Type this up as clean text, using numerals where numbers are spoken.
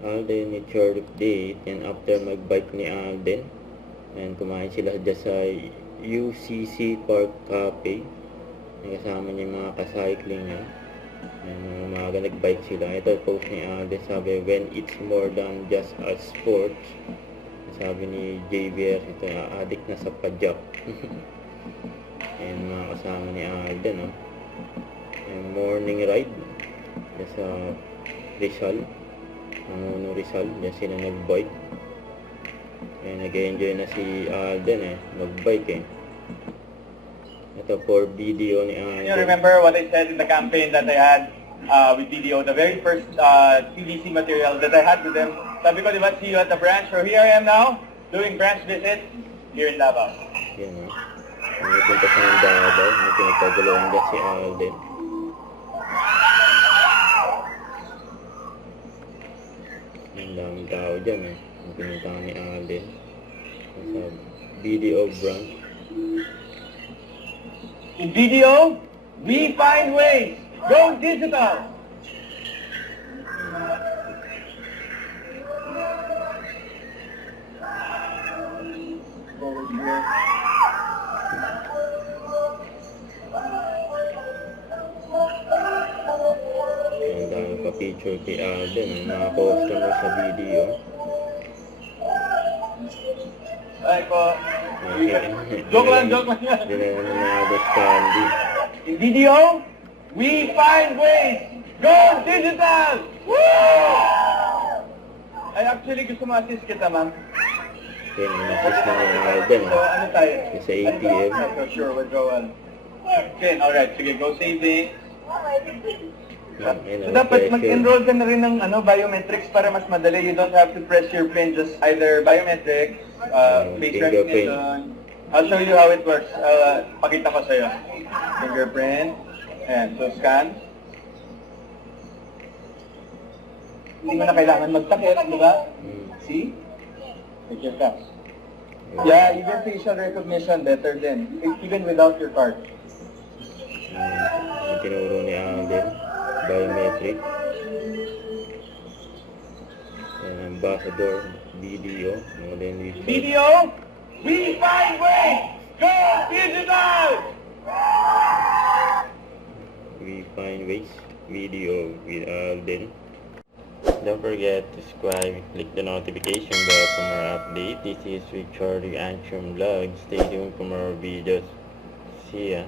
Alden ni Charlie update. And after mag-bike ni Alden, and kumain sila dyan sa UCC Park Cafe. Kasama niya yung mga ka-cycling niya. And umaga nag-bike sila. Ito post ni Alden, sabi, when it's more than just a sport. Sabi ni JBS, ito addict na sa padyak. And mga kasama ni Alden, no? And morning ride sa Rizal, Manguno Rizal, dyan sila nag-bike. And nag-enjoy na si Alden mag-bike Ito for video ni Alden. You remember what I said in the campaign that I had with video, the very first PVC material that I had with them. Sabi ko, di ba, see you at the branch? So here I am now, doing branch visit here in Davao. Yan Nagpunta siya ng Davao, may pinagkaguluhan dyan si Alden. Ang daming tao dyan ang pinuntahan ni Alden. Sa video branch. In video, we find ways. Go digital. Ang dami pa picture kay Alden, mga customer sa video. Ay po. Okay. Joke lang. Dinala na Alden candy. In video, we find ways. Go digital. Woo! Ay, actually, gusto ma-assist kita, ma'am. Okay, in-assist na ni Alden. So, ano tayo? Sa ATM. Sure, withdrawal. Okay, alright. Sige, go saving. So, dapat mag-enroll ka na rin ng biometrics para mas madali. You don't have to press your pin, just either biometrics, face recognition. I'll show you how it works. Pakita ko sa'yo. Fingerprint. Ayan, so scan. Hindi mo na kailangan magtakip, di ba? See? Take your steps. Yeah, even facial recognition, better din. Even without your card. Yung tinuro ni Alden, biometric. Yan, ambassador, video. Video, we find ways. Go digital! We find ways, video with Alden. Don't forget to subscribe, click the notification bell for more updates. This is Richard Antrim Vlog. Stay tuned for more videos. See ya.